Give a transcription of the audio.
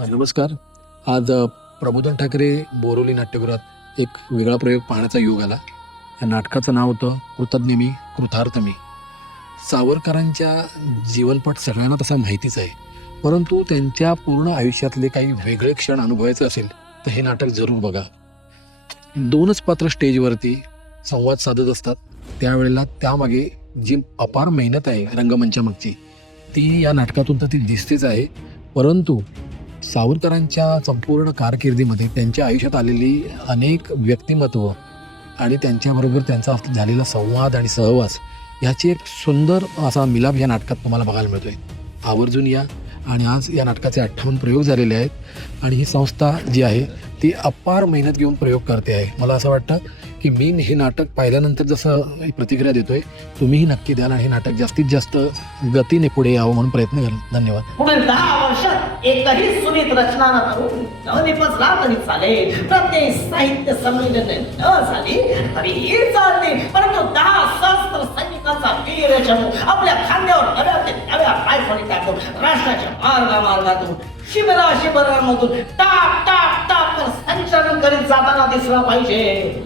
नमस्कार. आज प्रबोधन ठाकरे बोरिवली नाट्यगृहात एक वेगळा प्रयोग पाहण्याचा योग आला. या नाटकाचं नाव होतं कृतज्ञ मी कृतार्थ मी. सावरकरांच्या जीवनपट सगळ्यांना तसा माहितीच आहे, परंतु त्यांच्या पूर्ण आयुष्यातले काही वेगळे क्षण अनुभवायचे असेल तर हे नाटक जरूर बघा. दोनच पात्र स्टेजवरती संवाद साधत असतात, त्यावेळेला त्यामागे जी अपार मेहनत आहे रंगमंचामागची ती या नाटकातून तर ती दिसतेच आहे. परंतु सावरकरांच्या संपूर्ण कारकिर्दीमध्ये त्यांच्या आयुष्यात आलेली अनेक व्यक्तिमत्व आणि त्यांच्याबरोबर त्यांचा झालेला संवाद आणि सहवास ह्याची एक सुंदर असा मिलाप या नाटकात तुम्हाला बघायला मिळतोय. आवर्जून या. आणि आज या नाटकाचे 58 प्रयोग झालेले आहेत आणि ही संस्था जी आहे ती अपार मेहनत घेऊन प्रयोग करते आहे. मला असं वाटतं की मी हे नाटक पाहिल्यानंतर जसं प्रतिक्रिया देतोय, तुम्हीही नक्की द्याल आणि हे नाटक जास्तीत जास्त गतीने पुढे यावं म्हणून प्रयत्न कराल. धन्यवाद. पुढील 10 वर्षात एकही सुनीत रचना न करून न निपजला तरी चालेल. प्रत्येक साहित्य संमेलन न झाली तरीही चालते, परंतु 10 सहस्त्र सैनिकांचा वीर चमू आपल्या खांद्यावर नव्या ते नव्या पायफळी टाकून राष्ट्राच्या मार्गातून शिबिरामधून टाप टाप टाप संचलन करीत जाताना दिसला पाहिजे.